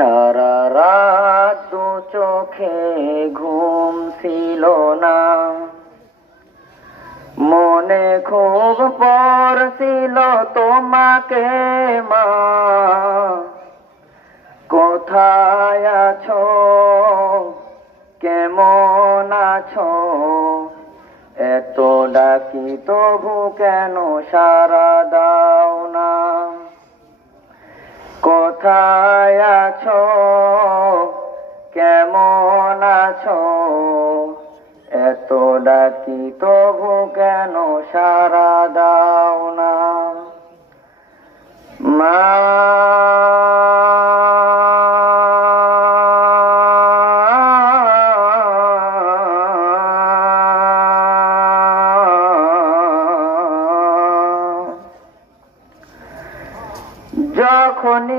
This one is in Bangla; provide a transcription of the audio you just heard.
সারা রাত দু চোখে ঘুম ছিল না, মনে খুব পড়ছিল তোমাকে মা। কোথায় আছো, কেমন আছো, এত ডাকি তবু কেন সাড়া দাও না। কোথায় আছো, কেমন আছো, এত ডাকি তবু কেন সাড়া দাও না। মা যখনই